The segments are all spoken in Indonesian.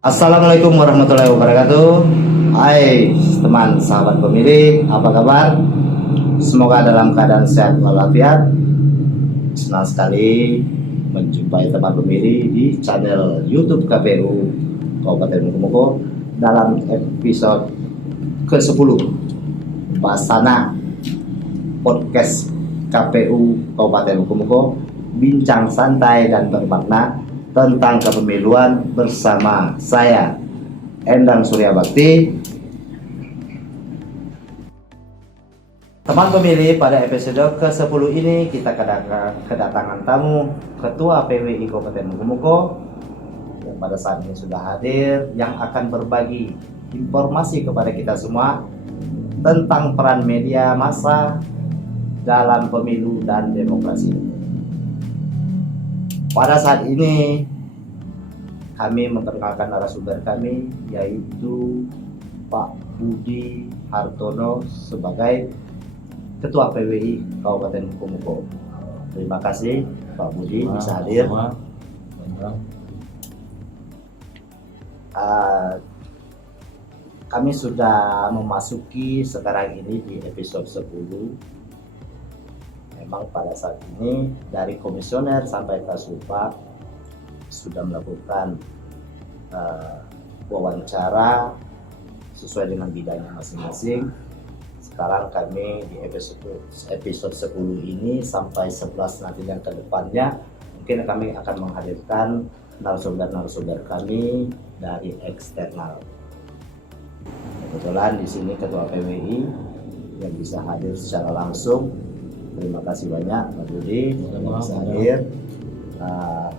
Assalamualaikum warahmatullahi wabarakatuh. Hai teman sahabat pemilik, apa kabar? Semoga dalam keadaan sehat walafiat. Senang sekali menjumpai teman pemilih di channel YouTube KPU Kabupaten Mukomuko dalam episode ke-10 Basana Podcast KPU Kabupaten Mukomuko, bincang santai dan bermakna tentang kepemiluan bersama saya Endang Surya Bakti. Teman pemilih, pada episode ke-10 ini kita kedatangan tamu Ketua PWI Kabupaten Mukomuko yang pada saat ini sudah hadir, yang akan berbagi informasi kepada kita semua tentang peran media massa dalam pemilu dan demokrasi. Pada saat ini kami memperkenalkan narasumber kami, yaitu Pak Budi Hartono sebagai Ketua PWI Kabupaten Mukomuko. Terima kasih Pak Budi bisa hadir. Kami sudah memasuki sekarang ini di episode 10. Memang pada saat ini dari komisioner sampai Kasubag sudah melakukan wawancara sesuai dengan bidangnya masing-masing. Sekarang kami di episode 10 ini sampai 11 nanti yang ke depannya mungkin kami akan menghadirkan narasumber kami dari eksternal. Kebetulan di sini Ketua PWI yang bisa hadir secara langsung. Terima kasih banyak Pak Budi yang bisa hadir.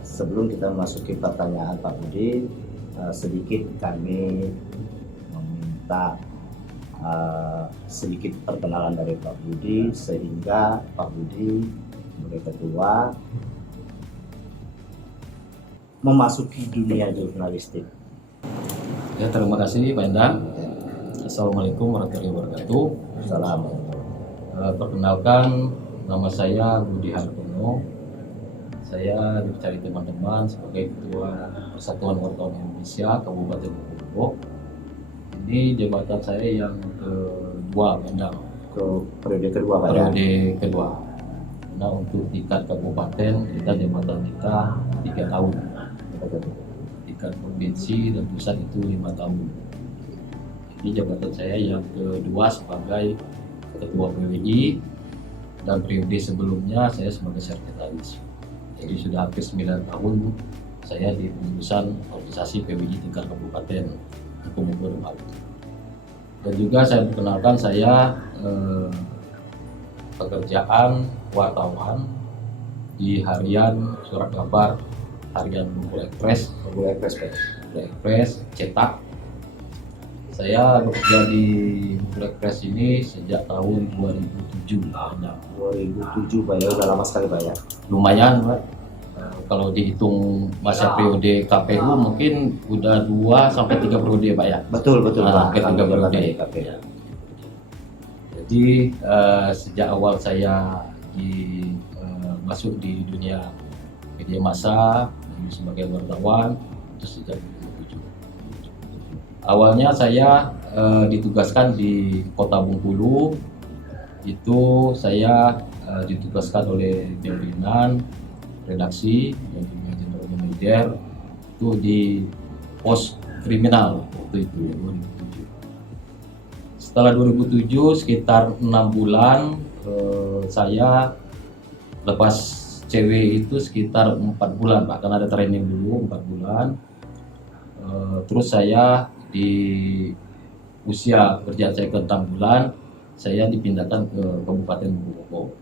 Sebelum kita memasuki pertanyaan Pak Budi, sedikit kami meminta sedikit perkenalan dari Pak Budi, sehingga Pak Budi sebagai ketua memasuki dunia jurnalistik. Ya, terima kasih Pak Endang. Assalamualaikum warahmatullahi wabarakatuh. Assalamualaikum. Perkenalkan, nama saya Budi Hartono. Saya dicari teman-teman sebagai Ketua Persatuan Wartawan Indonesia Kabupaten Mukomuko. Ini jabatan saya yang kedua, Endang. Ke periode kedua Pak ya? Periode kedua. Nah, untuk tingkat kabupaten jabatan kita 3 tahun. Tingkat provinsi dan pusat itu 5 tahun. Ini jabatan saya yang kedua sebagai Ketua PWI, dan periode sebelumnya saya sebagai sekretaris. Jadi sudah hampir 9 tahun saya di pengurusan organisasi PWI tingkat kabupaten Mukomuko. Dan juga saya perkenalkan, saya pekerjaan wartawan di harian surat kabar harian Bengkulu Express cetak. Saya bekerja di Bengkulu Express ini sejak tahun 2007. 2007 Pak ya, udah lama sekali Pak ya? Lumayan Pak. Kalau dihitung masa periode KPU mungkin udah 2 sampai 3 periode Pak ya? Betul Pak. Ketiga periode. KPU. Jadi sejak awal saya masuk di dunia media massa sebagai wartawan itu sejak 2007. Awalnya saya ditugaskan di Kota Bengkulu. Itu saya ditugaskan oleh pimpinan redaksi dan general manager itu di pos kriminal waktu itu 2007. Setelah 2007 sekitar 6 bulan saya lepas CW itu sekitar 4 bulan Pak, karena ada training dulu 4 bulan. Terus saya di usia kerjaan saya ke 6 bulan saya dipindahkan ke Kabupaten Mukomuko.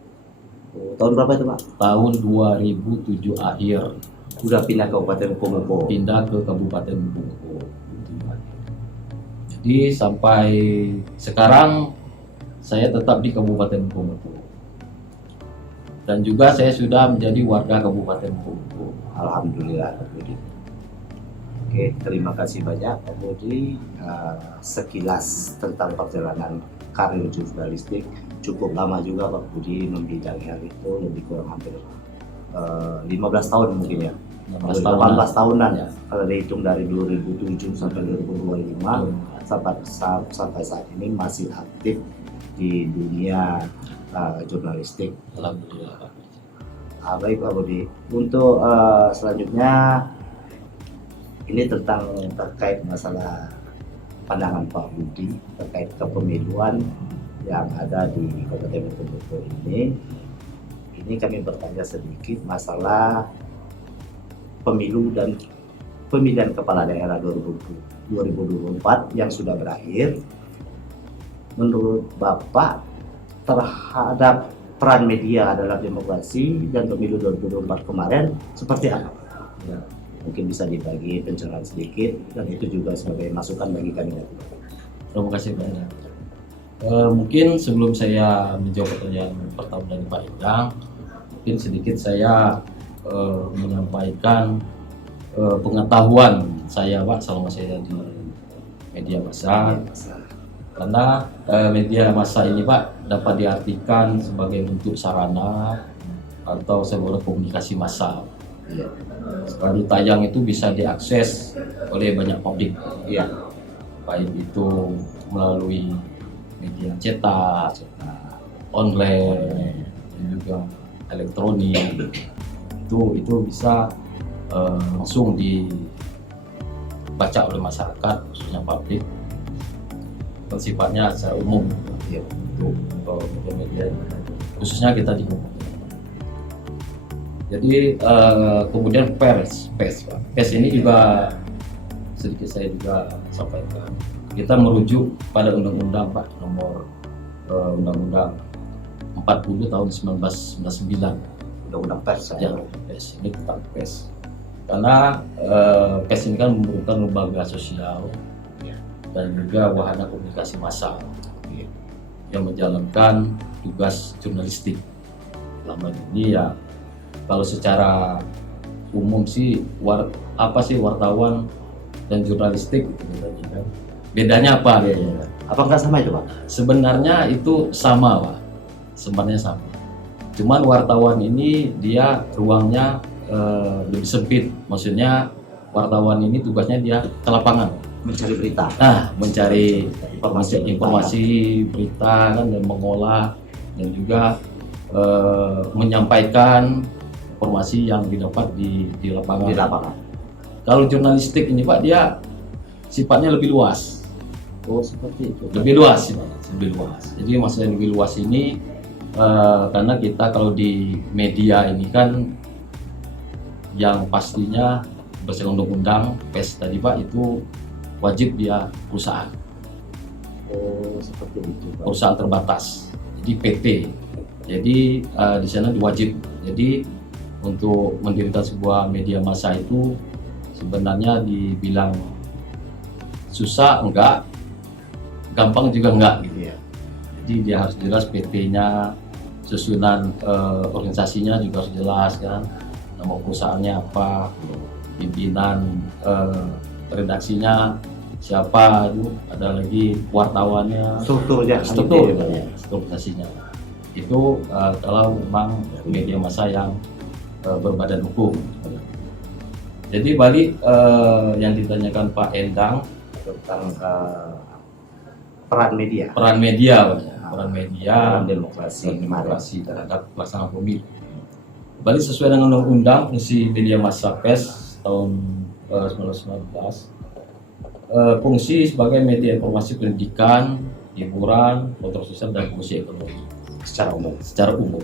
Tahun berapa itu Pak? Tahun 2007 akhir. Udah pindah ke Kabupaten Mukomuko. Pindah ke Kabupaten Mukomuko. Jadi sampai sekarang saya tetap di Kabupaten Mukomuko. Dan juga saya sudah menjadi warga Kabupaten Mukomuko. Alhamdulillah Pak Budi. Oke, terima kasih banyak Pak Budi. Sekilas tentang perjalanan karir jurnalistik, cukup lama juga Pak Budi membidangi hal itu, lebih kurang hampir 15 tahun mungkin ya. 16 18 tahunan Ya. kalau dihitung dari 2007 sampai 2025 sampai saat ini masih aktif di dunia jurnalistik. Alhamdulillah Pak. Baik Pak Budi, untuk selanjutnya ini terkait masalah pandangan Pak Budi terkait kepemiluan yang ada di Kabupaten Mojokerto ini. Ini kami bertanya sedikit masalah pemilu dan pemilihan kepala daerah 2024 yang sudah berakhir. Menurut Bapak terhadap peran media dalam demokrasi dan pemilu 2024 kemarin seperti apa? Ya, mungkin bisa dibagi pencerahan sedikit dan itu juga sebagai masukan bagi kami. Terima kasih banyak. Mungkin sebelum saya menjawab pertanyaan pertama dari Pak Endang, mungkin sedikit saya menyampaikan pengetahuan saya Pak selama saya di media massa. Karena media massa ini Pak dapat diartikan sebagai bentuk sarana atau sebuah komunikasi massa. Iya. Radio tayang itu bisa diakses oleh banyak publik. Iya. Baik itu melalui media cetak, online, dan juga elektronik. Itu bisa langsung dibaca oleh masyarakat, khususnya publik. Sifatnya secara umum, ya, untuk media, khususnya kita di Kabupaten. Jadi kemudian pers ini juga sedikit saya juga sampaikan. Kita merujuk pada undang-undang Pak nomor undang-undang 40 tahun 1999, undang-undang pers ya, pers ini tentang pers. Karena pers ini kan merupakan lembaga sosial dan juga wahana komunikasi massal yang menjalankan tugas jurnalistik. Selama ini ya kalau secara umum sih wartawan dan jurnalistik gitu kan. Bedanya apa ya? Apakah sama itu Pak? Sebenarnya itu sama Pak. Sebenarnya sama. Cuman wartawan ini dia ruangnya lebih sempit. Maksudnya wartawan ini tugasnya dia ke lapangan. Mencari berita. Nah, mencari informasi berita kan dan mengolah dan juga menyampaikan informasi yang didapat di lapangan. Di lapangan. Kalau jurnalistik ini Pak dia sifatnya lebih luas. Oh seperti itu. Lebih luas sih Pak, lebih luas. Jadi maksudnya lebih luas ini karena kita kalau di media ini kan yang pastinya berdasarkan undang-undang pers tadi Pak itu wajib dia perusahaan. Oh seperti itu Pak. Perusahaan terbatas. Jadi PT. Jadi di sana diwajib. Jadi untuk mendirikan sebuah media massa itu sebenarnya dibilang susah enggak, gampang juga enggak gitu ya. Jadi dia harus jelas PT-nya, susunan organisasinya juga harus jelas kan, nama perusahaannya apa, pimpinan redaksinya siapa, itu ada lagi wartawannya, Strukturnya. struktur organisasinya. Itu kalau memang media massa yang berbadan hukum. Jadi balik yang ditanyakan Pak Endang tentang peran media. peran media Dalam demokrasi. terhadap pelaksanaan pemilu. Balik sesuai dengan undang-undang fungsi media massa pers tahun 1919, fungsi sebagai media informasi pendidikan, hiburan, kontrol sosial dan fungsi ekonomi secara umum.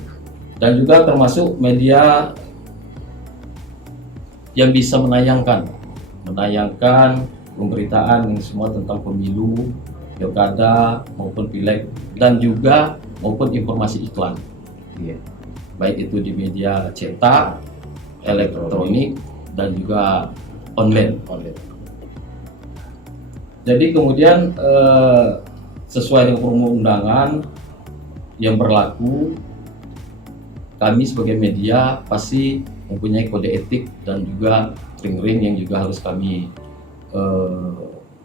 Dan juga termasuk media yang bisa menayangkan pemberitaan yang semua tentang pemilu, pilkada maupun pileg dan juga maupun informasi iklan. Iya. Baik itu di media cetak, elektronik dan juga online. Jadi kemudian sesuai dengan perundang-undangan yang berlaku, kami sebagai media pasti mempunyai kode etik dan juga ring yang juga harus kami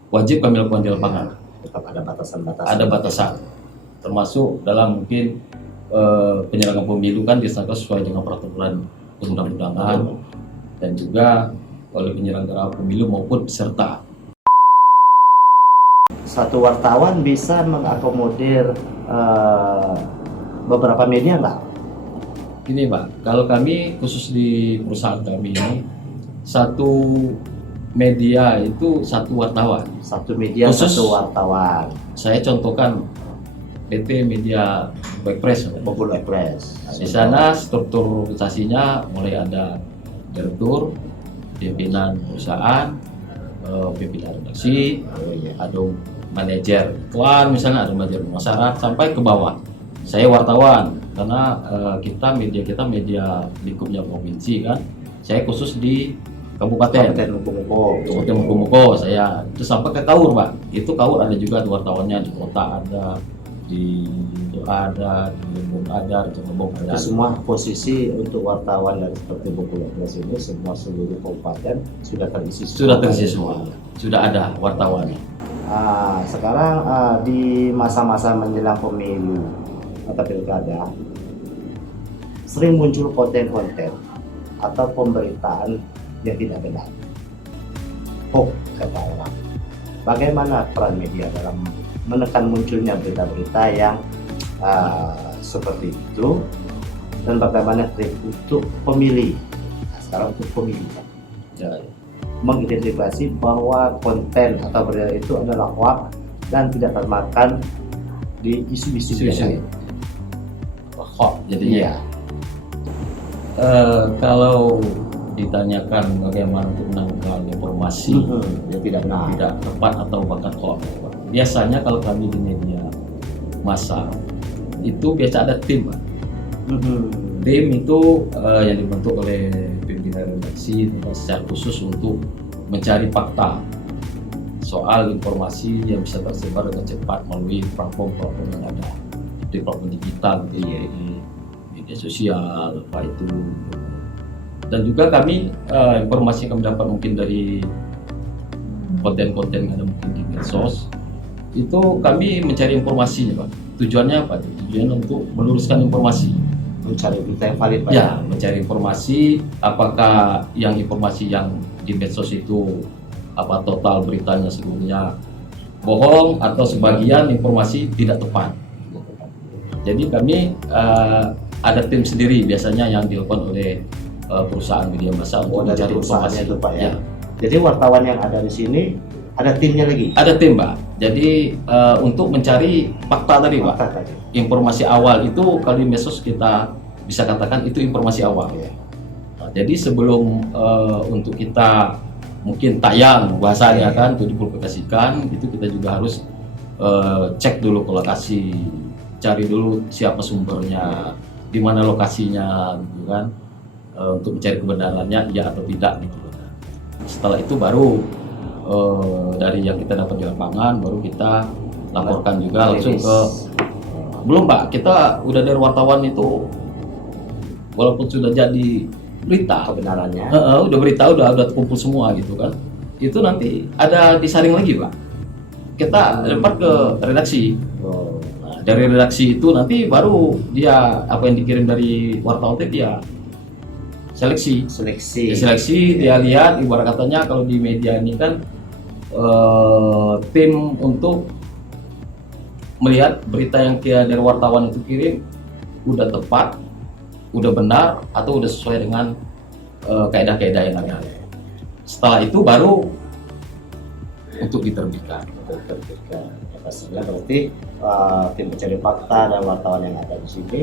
wajib kami lakukan di lapangan. Tetap ada batasan-batasan. Ada batasan, termasuk dalam mungkin penyelenggaraan pemilu kan disangka sesuai dengan peraturan undang-undangan. dan juga oleh penyelenggara pemilu maupun peserta. Satu wartawan bisa mengakomodir beberapa media nggak? Gini Pak, kalau kami khusus di perusahaan kami ini, satu media itu satu wartawan. Satu media Khusus- satu wartawan. Saya contohkan PT Media Express. Popular Press. Di sana struktur organisasinya mulai ada direktur, pimpinan perusahaan, pimpinan redaksi, Oh, iya. ada manajer iklan, misalnya ada manajer pemasaran sampai ke bawah. Saya wartawan karena kita media lingkupnya provinsi kan. Saya khusus di kabupaten. Kabupaten Mukomuko. Kabupaten Mukomuko saya itu sampai ke Kaur Pak. Itu Kaur ada juga wartawannya, di kota ada, di ada, di Lembong ada, di Cirebon ada. Itu semua posisi untuk wartawan dan seperti Popular Press ini semua seluruh kabupaten sudah terisi. Sudah terisi semua. Sudah ada wartawannya. Sekarang di masa-masa menjelang pemilu atau pilkada sering muncul konten-konten atau pemberitaan yang tidak benar, hoax kata orang. Bagaimana peran media dalam menekan munculnya berita-berita yang seperti itu, dan bagaimana trik untuk pemilih? Sekarang untuk pemilih Ya, mengidentifikasi bahwa konten atau berita itu adalah hoax dan tidak termakan di isu-isu yang Isu-isu. lain. hoax jadinya. Iya. Kalau ditanyakan bagaimana untuk menangkal informasi Ya tidak benar. tidak tepat atau bahkan hoax, biasanya kalau kami di media massa itu biasa ada tim Pak. Tim itu yang dibentuk oleh pimpinan redaksi secara khusus untuk mencari fakta soal informasi yang bisa tersebar dengan cepat melalui platform-platform yang ada, di platform digital, di media sosial, apa itu. Dan juga kami informasi yang kami dapat mungkin dari konten-konten yang ada mungkin di medsos, itu kami mencari informasinya Pak. Tujuannya apa? Tujuannya untuk meluruskan informasi. Mencari berita yang valid, Pak. Ya, mencari informasi apakah yang informasi yang di medsos itu apa total beritanya seluruhnya bohong atau sebagian informasi tidak tepat. Jadi kami ada tim sendiri biasanya yang dilakukan oleh perusahaan media massa untuk Dari mencari perusahaannya informasi itu, Pak, ya. Ya, Jadi wartawan yang ada di sini ada timnya lagi. ada tim Pak. Jadi untuk mencari fakta tadi Pak. Fakta tadi. Informasi awal itu kalau di medsos kita bisa katakan itu informasi awal. Ya. Nah, jadi sebelum untuk kita mungkin tayang bahasanya kan untuk dipublikasikan, itu kita juga harus cek dulu ke lokasi, cari dulu siapa sumbernya, di mana lokasinya, gitu kan, untuk mencari kebenarannya ya atau tidak gitu. Setelah itu baru dari yang kita dapat di lapangan baru kita laporkan juga langsung ke. Belum Pak, kita udah dari wartawan itu walaupun sudah jadi berita Kebenarannya. udah berita udah kumpul semua gitu kan, itu nanti ada disaring lagi Pak, kita lempar ke redaksi. Oh. Nah, dari redaksi itu nanti baru dia apa yang dikirim dari wartawan itu dia seleksi. Seleksi. Dia seleksi, dia lihat, ibarat katanya kalau di media ini kan tim untuk melihat berita yang dari wartawan itu kirim udah tepat, udah benar atau udah sesuai dengan kaedah-kaedah yang ada. Setelah itu baru untuk diterbitkan. Ya, pastinya berarti tim pencari fakta dan wartawan yang ada di sini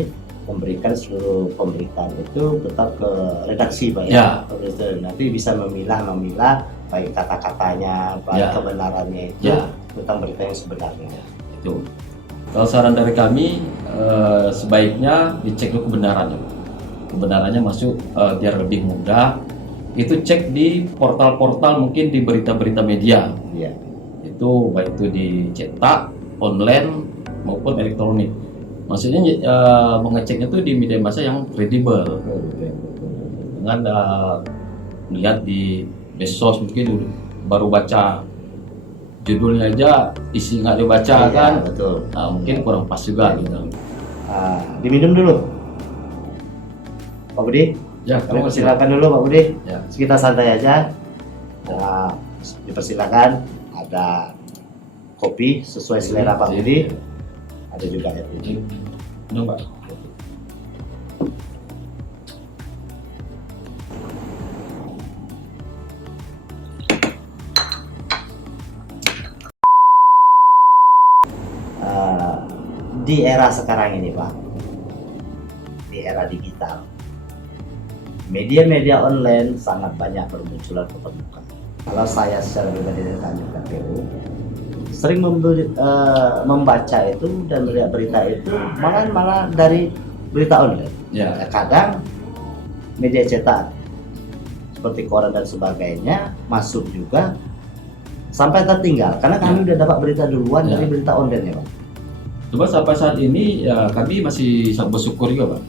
memberikan seluruh pemberitaan itu tetap ke redaksi, Pak, Ya. Nanti bisa memilah baik kata-katanya, baik Ya. kebenarannya itu Ya. tentang berita yang sebenarnya. Itu. Kalau saran dari kami sebaiknya dicek dulu kebenarannya. Kebenarannya masuk biar lebih mudah. Itu cek di portal-portal mungkin di berita-berita media. Iya. Itu baik itu dicetak, online maupun elektronik. Maksudnya mengeceknya itu di media massa yang kredibel. Dengan melihat di medsos mungkin baru baca judulnya aja isi nggak dibaca Iya, kan. betul. Nah, mungkin kurang pas juga gitu. Diminum dulu, Pak Budi. Ya, Kami persilakan dulu, Pak Budi. Ya. kita santai aja. Nah, dipersilakan ada kopi sesuai selera Pak Budi, ada juga air putih. Coba. Di era sekarang ini Pak, di era digital, media-media online sangat banyak bermunculan ke permukaan. Kalau saya secara pribadi dari kami KPU sering membaca itu dan melihat berita itu malah dari berita online. Ya. Kadang media cetak seperti koran dan sebagainya masuk juga sampai tertinggal karena kami udah dapat berita duluan dari berita online ya Pak. Coba sampai saat ini ya kami masih sangat bersyukur juga Pak.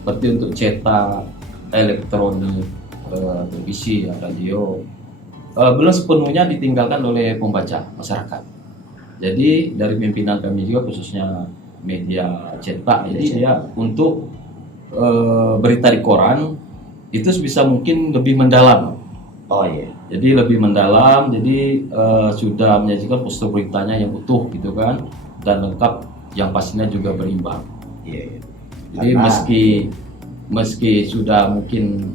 Seperti untuk cetak, elektronik, televisi, radio, belum sepenuhnya ditinggalkan oleh pembaca masyarakat. Jadi dari pimpinan kami juga khususnya media cetak, jadi dia untuk berita di koran itu sebisa mungkin lebih mendalam. Oh iya. Jadi lebih mendalam, jadi sudah menyajikan poster beritanya yang utuh gitu kan, dan lengkap, yang pastinya juga berimbang. Iya. Jadi meski sudah mungkin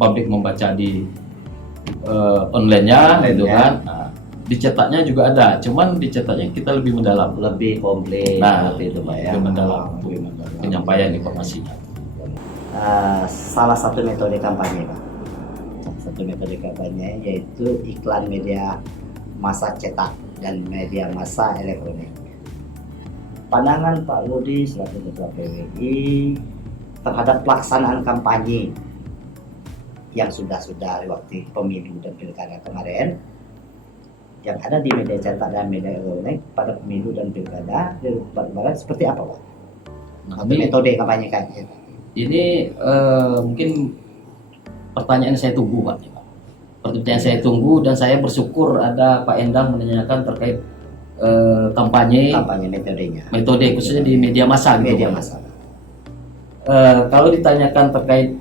publik membaca di online-nya gitu kan, dicetaknya juga ada, cuman dicetaknya kita lebih mendalam, lebih komplit. nah itu Pak ya. lebih mendalam untuk penyampaian informasinya. Salah satu metode kampanye Pak. Satu metode kampanye yaitu iklan media massa cetak dan media massa elektronik. Pandangan Pak Budi selaku Ketua PWI terhadap pelaksanaan kampanye yang sudah waktu pemilu dan pilkada kemarin yang ada di media cetak dan media elektronik pada pemilu dan pilkada di kemarin seperti apa Pak? Atau metode kampanye kayak ini mungkin pertanyaan saya tunggu Pak. Pertanyaan saya tunggu dan saya bersyukur ada Pak Endang menanyakan terkait kampanye metode khususnya di media massa gitu. Media massa. Kalau ditanyakan terkait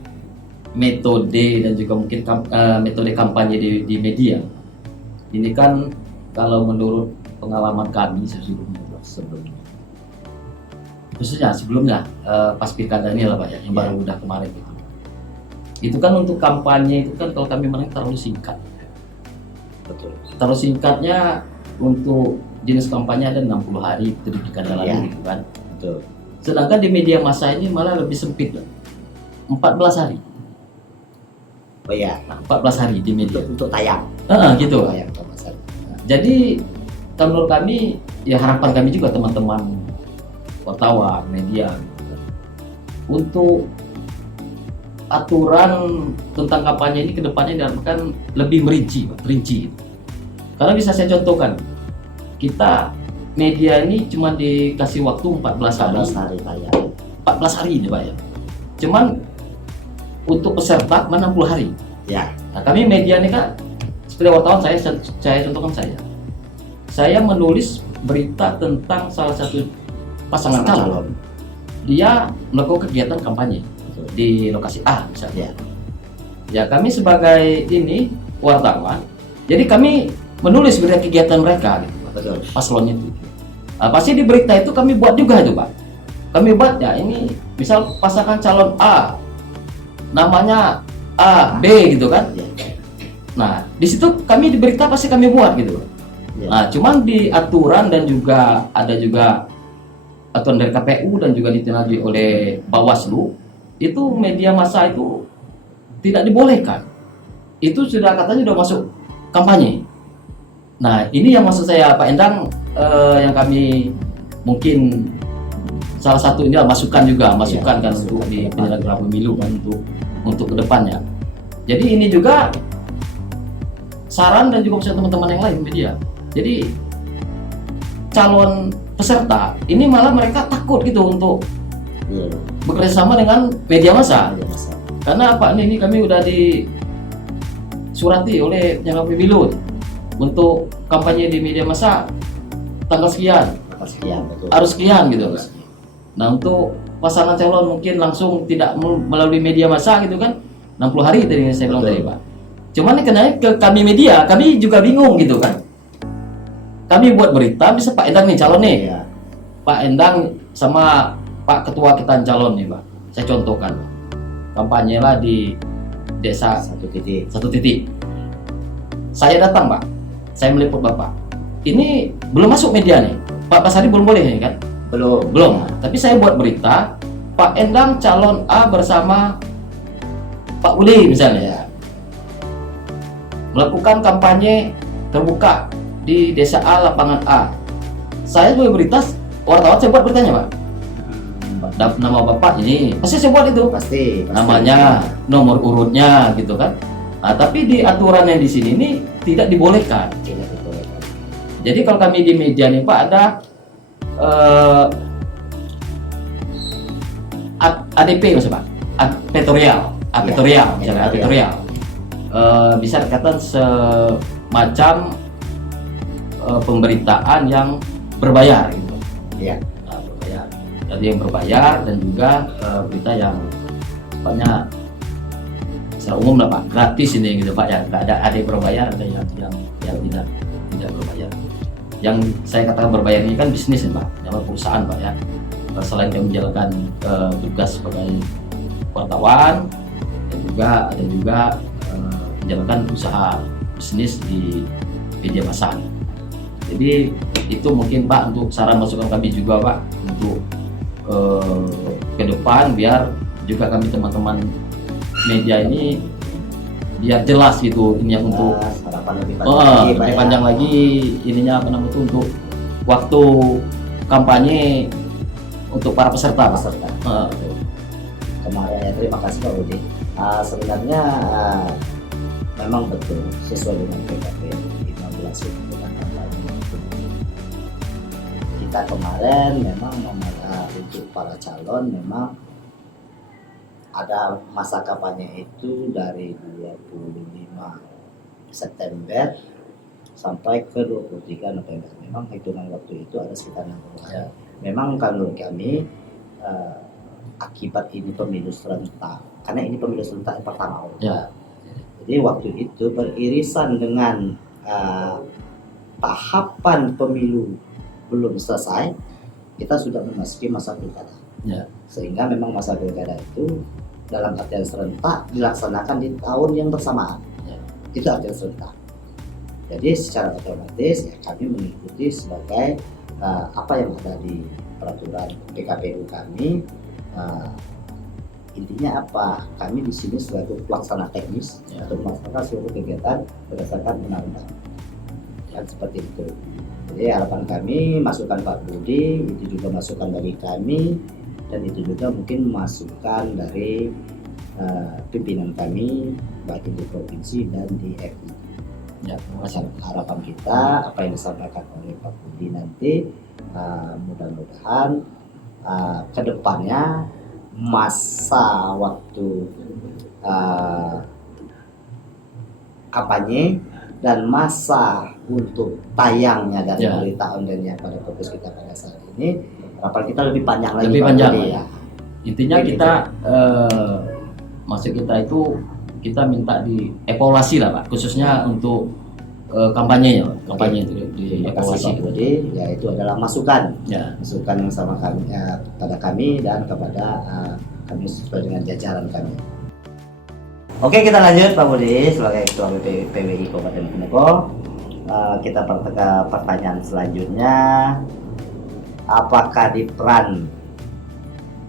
metode dan juga mungkin metode kampanye di media, ini kan kalau menurut pengalaman kami sebelumnya khususnya sebelumnya pas pilkada ini lah Pak ya, yang baru udah kemarin itu kan untuk kampanye itu kan kalau kami menang terlalu singkat. Betul. Terlalu singkatnya untuk jenis kampanye ada 60 hari itu di pilkada lalu gitu kan. Betul. Sedangkan di media massa ini malah lebih sempit lah. 14 hari. Oh iya, 14 hari di media untuk tayang. Gitu. Tayang, jadi menurut kami ya harapan kami juga teman-teman wartawan, media untuk aturan tentang kampanye ini kedepannya diharapkan lebih rinci. Karena bisa saya contohkan, kita media ini cuma dikasih waktu 14 hari tayang. 14 hari ya Pak ya. Cuman untuk peserta 60 hari. Ya. Nah, kami media ini kan seperti wartawan saya contohkan saya menulis berita tentang salah satu pasangan calon. Dia melakukan kegiatan kampanye di lokasi A misalnya. Ya kami sebagai ini wartawan, jadi kami menulis berita kegiatan mereka gitu. Betul. Paslon itu. Nah, pasti di berita itu kami buat juga itu Pak. Kami buat ya ini misal pasangan calon A, namanya A, B gitu kan. Nah di situ kami di berita pasti kami buat gitu. Nah cuman di aturan dan juga ada juga aturan dari KPU dan juga ditindaklanjuti oleh Bawaslu, itu media massa itu tidak dibolehkan. Itu sudah katanya sudah masuk kampanye. Nah ini yang maksud saya Pak Endang, yang kami mungkin salah satu ini masukan kan untuk di penyelenggaraan pemilu kan untuk kedepannya. Jadi ini juga saran dan juga teman-teman yang lain media. Jadi calon peserta ini malah mereka takut gitu untuk bekerja sama dengan media massa. Karena apa ini kami udah disurati oleh penyelenggara pemilu untuk kampanye di media massa tanggal sekian, harus sekian gitu kan. Nah untuk pasangan calon mungkin langsung tidak melalui media massa gitu kan 60 hari tadi saya bilang tadi Pak. Cuman kenanya ke kami media, kami juga bingung gitu kan. Kami buat berita, bisa Pak Endang nih calon nih. Iya. Pak Endang sama Pak Ketua kita calon nih Pak. Saya contohkan, kampanye lah di desa Satu titik. satu titik. Saya datang Pak, saya meliput Bapak. Ini belum masuk media nih, Pak Basari belum boleh nih kan? Belum. Tapi saya buat berita, Pak Endang calon A bersama Pak Budi misalnya. Iya. Melakukan kampanye terbuka di desa A, lapangan A. Saya sebagai berita, wartawan saya buat beritanya Pak. Nama Bapak ini, pasti saya buat itu. Pasti. Namanya, nomor urutnya gitu kan. Nah, tapi di aturan yang di sini ini tidak dibolehkan. Tidak dibolehkan. Jadi kalau kami di media nih Pak ada ADP maksudnya Pak, advertorial, misalnya advertorial. Bisa dikatakan semacam pemberitaan yang berbayar gitu. Iya. Nah, berbayar. Jadi yang berbayar dan juga berita yang sifatnya secara umum lah Pak, gratis ini gitu Pak ya. Nggak ada yang berbayar, ada yang tidak berbayar. Yang saya katakan berbayar ini kan bisnis ya Pak, yang perusahaan Pak ya. Selain kami menjalankan tugas sebagai wartawan, dan juga ada juga menjalankan usaha bisnis di media massa. Jadi itu mungkin Pak untuk saran masukan kami juga Pak untuk ke depan biar juga kami teman-teman media ini biar jelas gitu ini yang untuk harapan lebih panjang lagi, Pak, lebih ya. panjang lagi ininya apa namanya itu untuk waktu kampanye untuk para peserta Pak. Peserta. Kemarin ya, terima kasih Pak Budi. Sebenarnya memang betul sesuai dengan PKP 15 itu kan kampanye. Kita kemarin memang untuk para calon memang ada masa kampanye itu dari 25 September sampai ke 23 November. Memang hitungan waktu itu ada sekitar 60 hari. Ya. Memang kalau kami akibat ini pemilu serentak, karena ini pemilu serentak yang pertama. Ya. Jadi waktu itu beririsan dengan tahapan pemilu belum selesai, kita sudah memasuki masa pilkada. Ya. Sehingga memang masa pilkada itu dalam artian serentak dilaksanakan di tahun yang bersamaan. Ya. Itu artian serentak. Jadi secara otomatis ya, kami mengikuti sebagai apa yang ada di peraturan PKPU kami. Intinya apa? Kami di sini sebagai pelaksana teknis Ya. untuk melaksanakan seluruh kegiatan berdasarkan undang-undang. Kan seperti itu. Jadi harapan kami, masukan Pak Budi, itu juga masukan dari kami, dan itu juga mungkin masukan dari pimpinan kami baik di provinsi dan di FI. Ya, terima kasih. Harapan kita apa yang disampaikan oleh Pak Budi nanti mudah-mudahan kedepannya masa waktu kampanye dan masa untuk tayangnya dari Ya. berita online yang pada fokus kita pada saat ini, harapan kita lebih panjang lagi. Lebih Pak panjang, Budi, Pak. ya. Intinya Begitu. kita maksud kita itu kita minta dievaluasi lah Pak, khususnya untuk kampanye ya, kampanye itu Terima kasih dievaluasi. Pak Budi. Ya, itu adalah masukan Ya, yang sama kami pada kami dan kepada kami sesuai dengan jajaran kami. Oke, kita lanjut Pak Budi sebagai Ketua PWI Kabupaten Peneko. Kita pertanyaan selanjutnya, apakah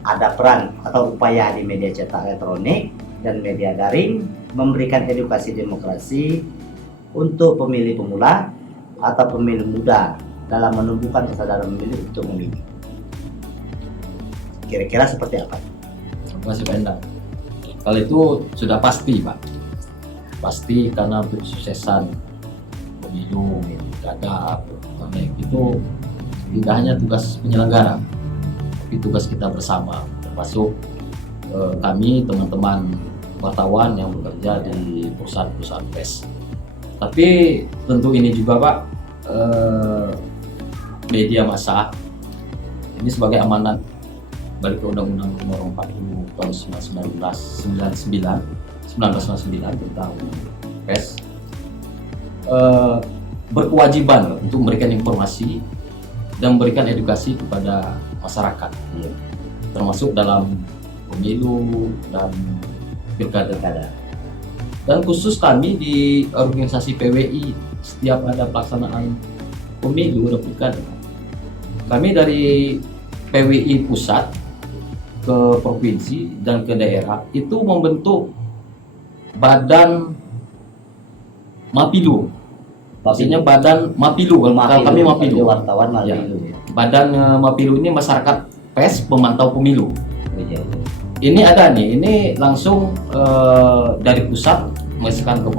ada peran atau upaya di media cetak elektronik dan media daring memberikan edukasi demokrasi untuk pemilih pemula atau pemilih muda dalam menumbuhkan kesadaran memilih untuk memilih? Kira-kira seperti apa? terima kasih Pak Endang. Kalau itu sudah pasti Pak, pasti karena untuk kesuksesan pemilu, pilkada, itu tidak hanya tugas penyelenggara, tapi tugas kita bersama, termasuk kami teman-teman wartawan yang bekerja di perusahaan-perusahaan pers. Tapi tentu ini juga Pak, media massa ini sebagai amanat balik ke Undang-Undang Nomor 40 tahun 1999 tentang PES berkewajiban untuk memberikan informasi dan memberikan edukasi kepada masyarakat, Iya. termasuk dalam pemilu dan pilkada. Dan khusus kami di organisasi PWI, setiap ada pelaksanaan pemilu dan pilkada, kami dari PWI pusat ke provinsi dan ke daerah itu membentuk badan Mapilu. Maksudnya badan Mapilu, kalau kami Mapilu. Wartawan Ya. Mapilu. Ya. Badan Mapilu ini masyarakat PES pemantau pemilu. Iya. Ini ada nih, ini langsung dari pusat mengesahkan ke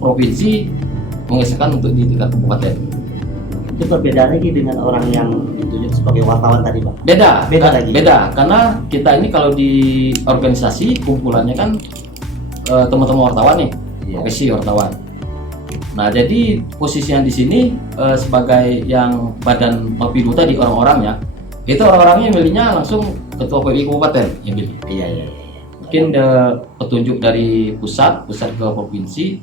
provinsi mengesahkan untuk di tingkat kabupaten. Itu berbeda lagi dengan orang yang ditunjuk sebagai wartawan tadi, Pak. Beda lagi. Beda, karena kita ini kalau di organisasi kumpulannya kan teman-teman wartawan nih, Iya. profesi wartawan. Nah, jadi posisinya di sini sebagai yang badan Mapilu tadi orang-orangnya, itu orang-orangnya milihnya langsung ketua PWI kabupaten yang milih. Iya. Mungkin petunjuk dari pusat ke provinsi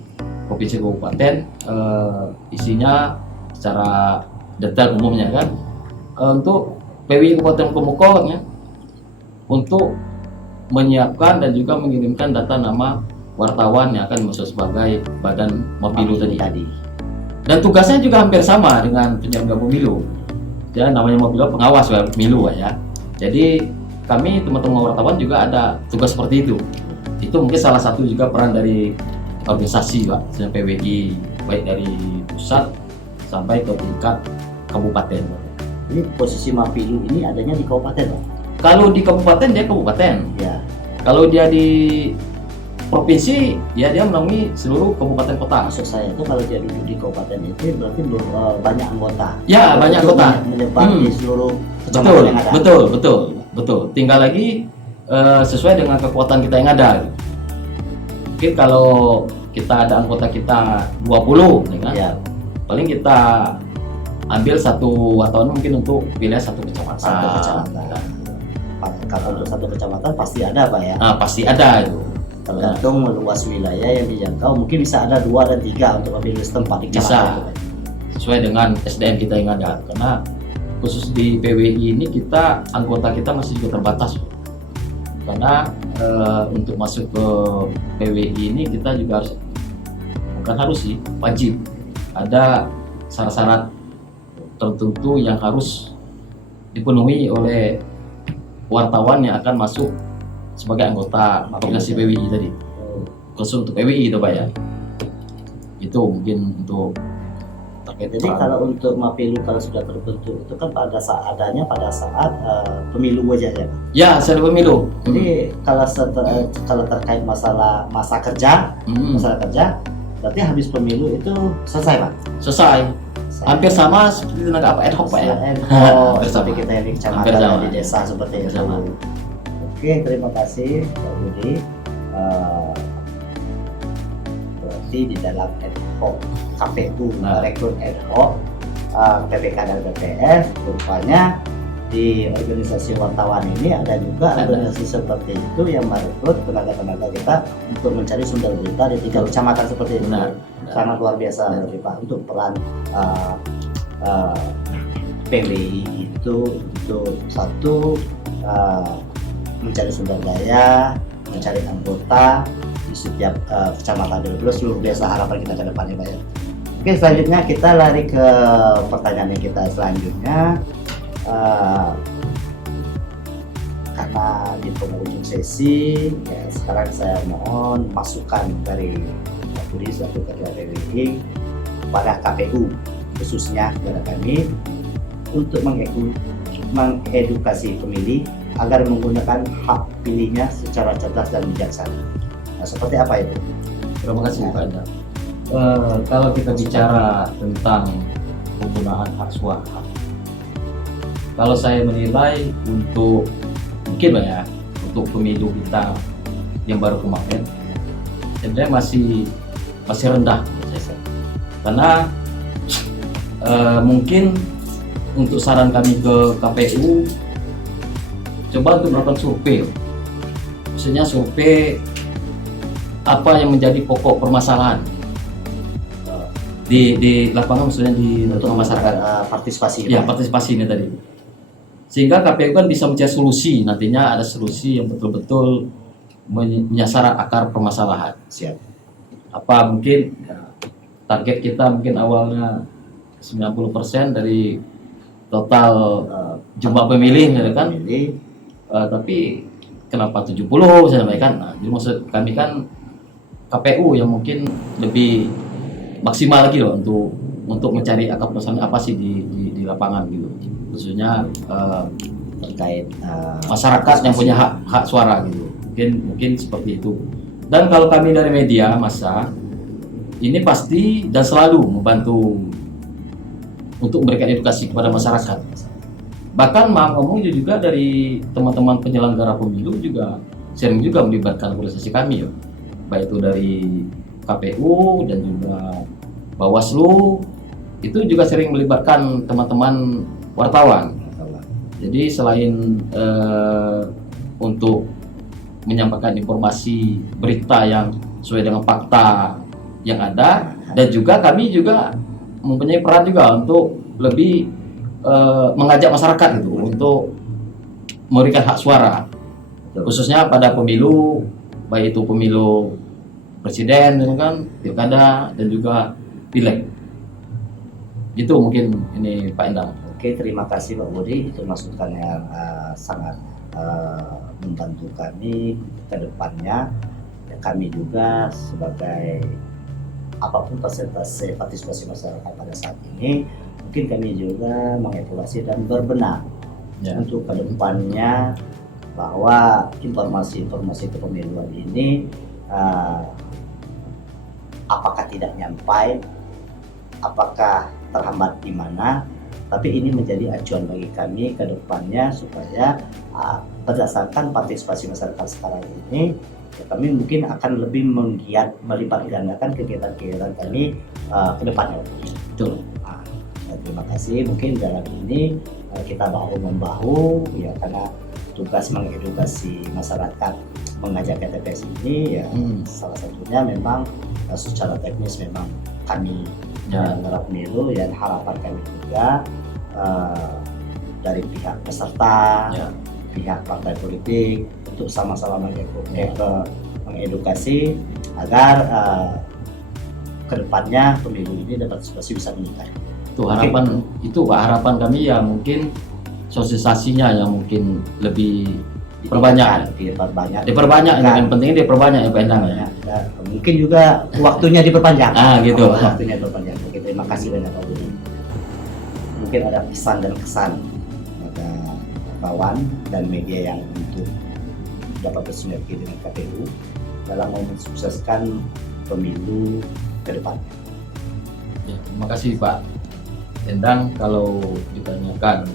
ke kabupaten, isinya secara detail umumnya kan, untuk PWI Kabupaten Komoko ya, untuk menyiapkan dan juga mengirimkan data nama wartawan yang akan masuk sebagai badan Mapilu tadi. Dan tugasnya juga hampir sama dengan penyelenggara pemilu. Ya, namanya Mapilu pengawas pemilu ya. Jadi kami teman-teman wartawan juga ada tugas seperti itu. Itu mungkin salah satu juga peran dari organisasi Pak, PWI, baik dari pusat sampai ke tingkat kabupaten. Ini posisi Mapilu ini adanya di kabupaten, Pak. Kalau di kabupaten dia kabupaten. Ya. Kalau dia di provinsi ya dia menaungi seluruh kabupaten kota. Maksud saya itu kalau dia duduk di kabupaten itu berarti banyak anggota. Ya, banyak anggota. Menyebar di seluruh Betul, kecamatan yang ada. betul. Tinggal lagi sesuai dengan kekuatan kita yang ada. Mungkin kalau kita ada anggota kita 20, ya kan? Ya. Paling kita ambil satu wartawan mungkin untuk wilayah satu kecamatan. Satu kecamatan. Kalau untuk satu kecamatan pasti ada, Pak ya. Nah, pasti ada itu. Tergantung luas wilayah yang dijangkau, mungkin bisa ada 2 dan 3 untuk pemilu setempat di Bisa. kecamatan itu, Pak. Sesuai dengan SDM kita yang ada. Karena khusus di PWI ini anggota kita masih juga terbatas. Karena untuk masuk ke PWI ini kita juga wajib ada syarat-syarat tertentu yang harus dipenuhi oleh wartawan yang akan masuk sebagai anggota organisasi PWI tadi. Khusus untuk PWI itu Pak ya. Itu mungkin untuk terkait. Jadi kalau untuk Mapilu kalau sudah terbentuk itu kan pada saat pemilu aja ya, Pak. Ya, saya pemilu. Jadi kalau terkait masalah masa kerja, berarti habis pemilu itu selesai, Pak. Selesai. Hampir sama seperti tenaga ad hoc Pak ya. Oh, Hampir seperti sama. kita yang di Hampir kecamatan sama. dan di desa seperti Hampir itu. sama. Oke, terima kasih Pak Budi. Berarti di dalam ad hoc KPU merekrut ad hoc PPK dan BPS, rupanya di organisasi wartawan ini ada juga organisasi seperti itu yang merekrut tenaga-tenaga kita untuk mencari sumber berita di 3 kecamatan seperti itu. Benar. Sangat luar biasa berarti Pak untuk peran PWI itu untuk satu mencari sumber daya, mencari anggota di setiap kecamatan dulu seluruh desa. Harapan kita ke depannya Pak ya. Oke, selanjutnya kita lari ke pertanyaan yang kita selanjutnya. Karena di penghujung sesi ya, sekarang saya mohon masukan dari Pak Budi selaku Ketua PWI pada KPU khususnya kepada kami untuk mengedukasi pemilih agar menggunakan hak pilihnya secara cerdas dan bijaksana. Nah, seperti apa itu? Terima kasih Pak Anda. Kalau kita bicara tentang penggunaan hak suara, kalau saya menilai untuk mungkin Pak ya, untuk pemilu kita yang baru kemarin sebenarnya masih rendah menurut saya. Karena mungkin untuk saran kami ke KPU coba untuk melakukan survei, maksudnya survei apa yang menjadi pokok permasalahan di lapangan, maksudnya di masyarakat. Partisipasi. Ya, partisipasi ini tadi. Sehingga KPU kan bisa mencari solusi, nantinya ada solusi yang betul-betul menyasar akar permasalahan. Siap. Apa mungkin target kita mungkin awalnya 90% dari total jumlah pemilih, ya kan? Tapi kenapa 70 saya sampaikan? Nah, jadi maksud kami kan KPU yang mungkin lebih maksimal lagi loh untuk mencari akar permasalahan apa sih di lapangan gitu, khususnya Terkait masyarakat yang punya hak suara gitu, mungkin seperti itu. Dan kalau kami dari media massa ini pasti dan selalu membantu untuk memberikan edukasi kepada masyarakat. Bahkan ngomong juga dari teman-teman penyelenggara pemilu juga sering juga melibatkan organisasi kami ya, baik itu dari KPU dan juga Bawaslu, itu juga sering melibatkan teman-teman wartawan. Jadi selain untuk menyampaikan informasi berita yang sesuai dengan fakta yang ada, dan juga kami juga mempunyai peran juga untuk lebih mengajak masyarakat gitu untuk memberikan hak suara, khususnya pada pemilu, baik itu pemilu presiden, kan, pilkada, dan juga pileg. Itu mungkin ini Pak Endang. Oke, terima kasih Pak Budi, itu masukan yang sangat membantu kami ke depannya. Kami juga sebagai apapun persentase partisipasi masyarakat pada saat ini, mungkin kami juga mengevaluasi dan berbenah untuk ke depannya, bahwa informasi-informasi kepemiluan ini apakah tidak nyampai, apakah terhambat di mana, tapi ini menjadi acuan bagi kami ke depannya, supaya berdasarkan partisipasi masyarakat sekarang ini, ya, kami mungkin akan lebih menggiat, melipat gandakan kegiatan-kegiatan kami ke depannya. Betul. Terima kasih. Mungkin dalam ini kita bahu-membahu, ya, karena tugas mengedukasi masyarakat mengajak TPS ini, ya, salah satunya memang secara teknis memang kami penyelenggara pemilu, dan harapan kami juga dari pihak peserta, pihak partai politik, untuk sama-sama mengedukasi agar kedepannya pemilu ini dapat bisa meningkat. Itu harapan, itu Pak, harapan kami ya, mungkin sosialisasinya yang mungkin lebih diperbanyak, yang pentingnya diperbanyak ya Pak Endang ya. Mungkin juga waktunya diperpanjang. Gitu. Waktunya diperpanjang. Oke, terima kasih banyak Pak Budi. Mungkin ada pesan dan kesan pada kawan dan media yang untuk dapat bersinergi dengan KPU dalam mensukseskan pemilu ke depannya. Ya, terima kasih Pak Endang. Kalau ditanyakan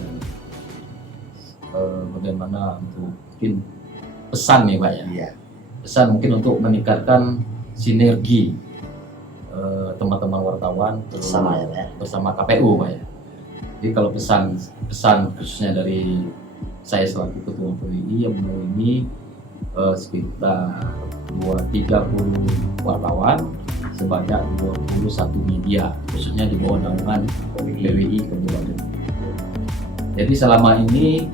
bagaimana untuk mungkin pesan nih Pak ya. Iya. Pesan mungkin untuk meningkatkan sinergi teman-teman wartawan bersama KPU Pak ya. Jadi kalau pesan khususnya dari saya selaku Ketua PWI yang menaungi sekitar 30 wartawan sebanyak 21 media, khususnya di bawah naungan PWI Kabupaten. Jadi selama ini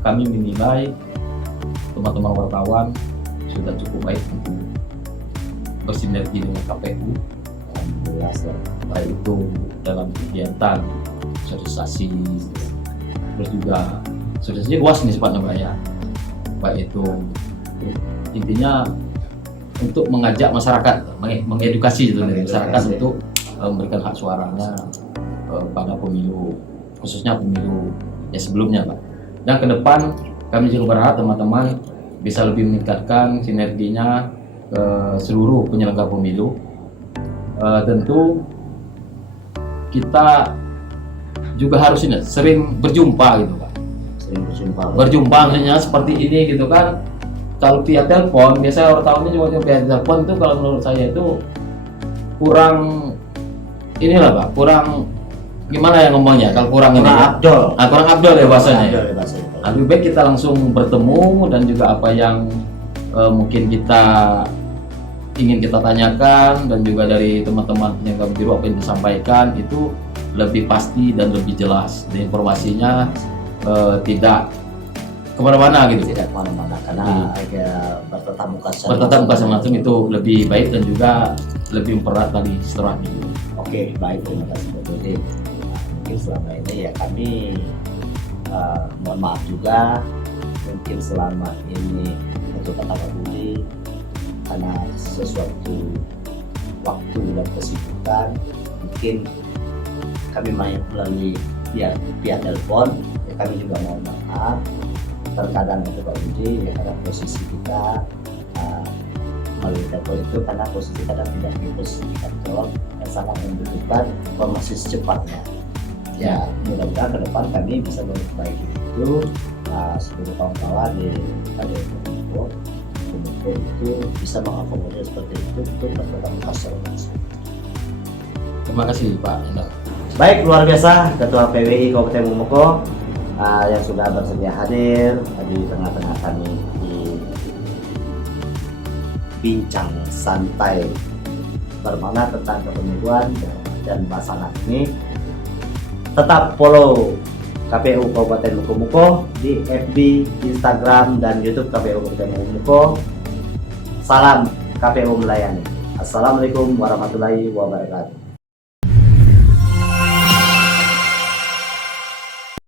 kami menilai teman-teman wartawan sudah cukup baik untuk bersinergi dengan KPU, baik itu dalam kegiatan sosialisasi, terus juga sosialisasi luas nih sifatnya Pak ya, baik itu intinya untuk mengajak masyarakat, mengedukasi masyarakat untuk memberikan hak suaranya pada pemilu, khususnya pemilu yang sebelumnya Pak. Dan ke depan kami juga berharap teman-teman bisa lebih meningkatkan sinerginya ke seluruh penyelenggara pemilu. Tentu kita juga harus sering berjumpa gitu Pak. Berjumpa maksudnya seperti ini gitu kan. Kalau via telepon, biasanya wartawannya cuma via telepon, itu kalau menurut saya itu kurang inilah Pak, kurang gimana ya ngomongnya, kalau kurang ini ya? Kurang abdol ya bahasanya. Lebih baik kita langsung bertemu, dan juga apa yang mungkin kita ingin kita tanyakan dan juga dari teman-teman yang Gabung Biru apa yang disampaikan itu lebih pasti dan lebih jelas. Dan informasinya tidak kemana-mana gitu. Tidak kemana-mana karena agak Bertatap muka sama langsung itu lebih baik dan juga lebih mempererat lagi silaturahmi. Oke, baik, terima kasih Pak Dodi. Mungkin selama ini ya kami mohon maaf juga, mungkin selama ini untuk kata Pak Budi karena sesuatu waktu dan kesibukan mungkin kami main melalui via telepon, ya kami juga mohon maaf terkadang itu Pak Budi ya, karena posisi kita melalui telepon itu karena posisi kadang tidak di posisi kantor yang sangat membutuhkan informasi secepatnya. Ya mudah-mudahan ke depan kami bisa memperbaiki itu. Seluruh kawan-kawan di Kominfo itu bisa mengakomodir seperti itu untuk bertatap muka secara langsung. Terima kasih Pak Endang. Baik, luar biasa Ketua PWI Kabupaten Momoko yang sudah bersedia hadir di tengah-tengah kami di bincang santai bermakna tentang kepemiluan dan pasangan ini. Tetap follow KPU Kabupaten Mukomuko di FB, Instagram, dan YouTube KPU Kabupaten Mukomuko. Salam KPU melayani. Assalamualaikum warahmatullahi wabarakatuh.